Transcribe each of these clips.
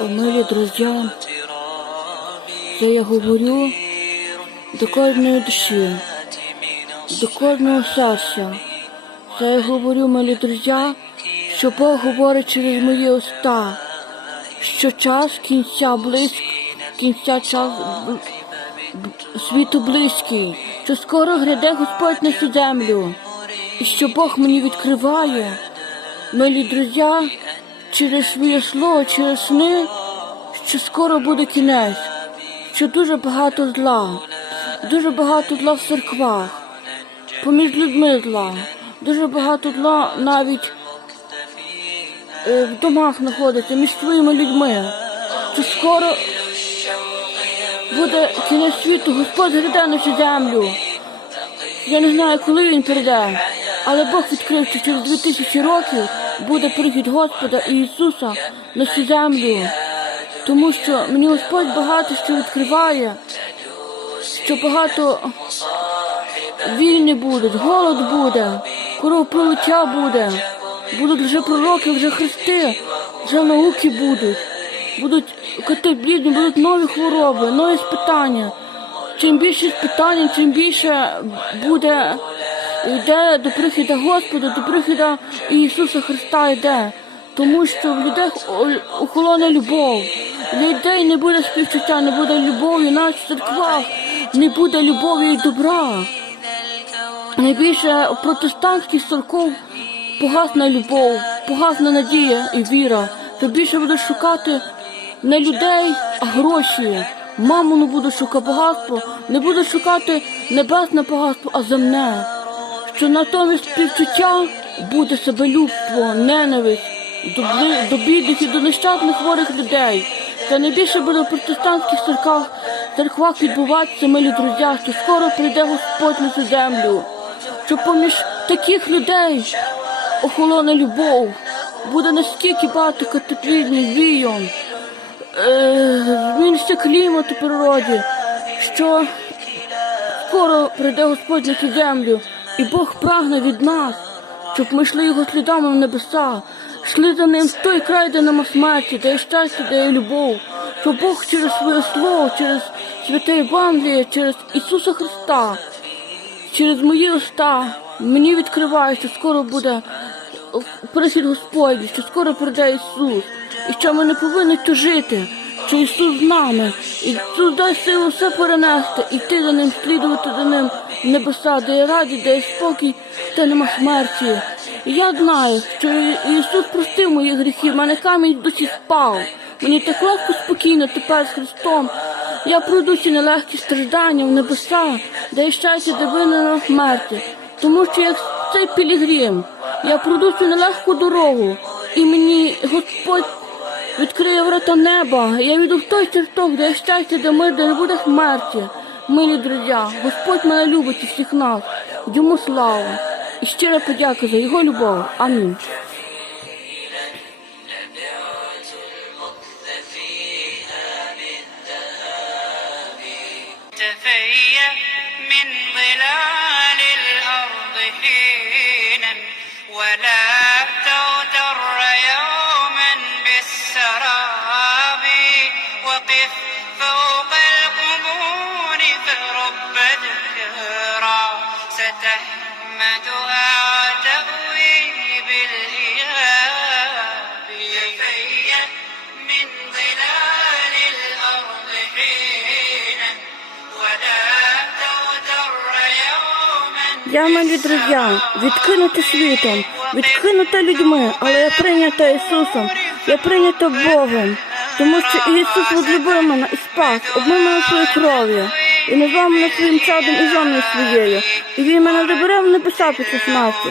Милі друзі, це я говорю до кожної душі, до кожного серця. Це я говорю, милі друзі, що Бог говорить через мої уста, що час кінця близько, кінця час світу близький, що скоро гряде Господь на цю землю, і що Бог мені відкриває, милі друзі, через своє слово, через сни, що скоро буде кінець, що дуже багато зла, дуже багато зла в церквах, поміж людьми зла, дуже багато зла навіть е, в домах знаходиться, між своїми людьми, що скоро буде кінець світу, Господь гряде цю землю. Я не знаю, коли він прийде, але Бог відкрив, що через дві тисячі років буде прихід Господа Ісуса на цю землю. Тому що мені Господь багато що відкриває, що багато війни будуть, голод буде, кровопролиття буде, будуть вже пророки, вже хрести, вже науки будуть, будуть катаблізми, будуть нові хвороби, нові спитання. Чим більше спитань, чим більше буде йде до прихіда Господа, до прихіда Ісуса Христа йде. Тому що в людей охолоне любов. Людей не буде співчуття, не буде любові, навіть в церквах не буде любові і добра. Найбільше в протестантських церков погасна любов, погасна надія і віра. То більше будуть шукати не людей, а гроші. Маму не будуть шукати багатство, не будуть шукати небесне багатство, а земне. Що натомість співчуття буде себелюбство, ненависть до, бідних і до нещасних хворих людей. Та найбільше буде в протестантських церквах, церквах відбуватися, милі друзі, що скоро прийде Господь на цю землю. Що поміж таких людей охолоне любов, буде наскільки багато катаклізмів, війон, е, зміниться клімат у природі, що скоро прийде Господь на цю землю, і Бог прагне від нас, щоб ми йшли його слідами в небеса, йшли за ним в той край, де нема смерті, де є щастя, де є любов, щоб Бог через своє слово, через святе Євангеліє, через Ісуса Христа, через мої уста мені відкриває, що скоро буде прихід Господній, що скоро прийде Ісус, і що ми не повинні тужити, що Ісус з нами, і Ісус дасть силу все перенести, і йти за ним, слідувати за ним небеса, де є радість, де є спокій, де нема смерті. І я знаю, що Ісус простив мої гріхи, в мене камінь досі спав. Мені так легко спокійно тепер з Христом. Я пройду ці нелегкі страждання в небеса, де є щастя, де винена смерті. Тому що як цей пілігрим, я пройду цю нелегку дорогу, і мені Господь відкриє врата неба. Я йду в той чертог, де є щастя, де мир, де не буде смерті. Милі друзі, Господь мене любить і всіх нас. Йому слава. І щира подяка за його любов. Амінь. تفيأ من ظلال Я, мої друзі, відкинута світом, відкинута людьми, але я прийнята Ісусом, я прийнята Богом, тому що Ісус возлюбив мене і спас, обмив мене своєю кров'ю, і назвав мене своїм чадом і жоною своєю, і Він мене забере в небеса після смерті.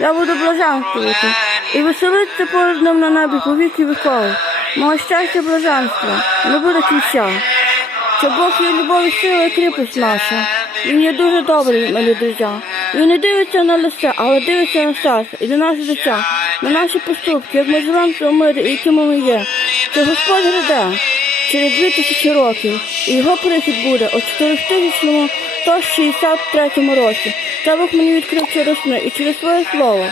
Я буду блаженствувати і веселитися ним на небі по віки віков. Моє щастя блаженство, не буде кінця. Що Бог є любов і сила і кріпость наша. Він є дуже добрий, мої друзі. Він не дивиться на лице, але дивиться на серце і на наше життя, на наші поступки, як ми живемо в цьому мирі, якими ми є. Це Господь гряде через дві тисячі років, і його прихід буде у 4000 163 році. Та Бог мені відкрив через сни і через своє слово.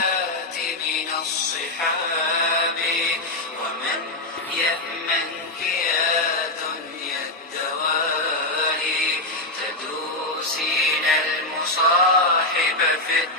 صار of it.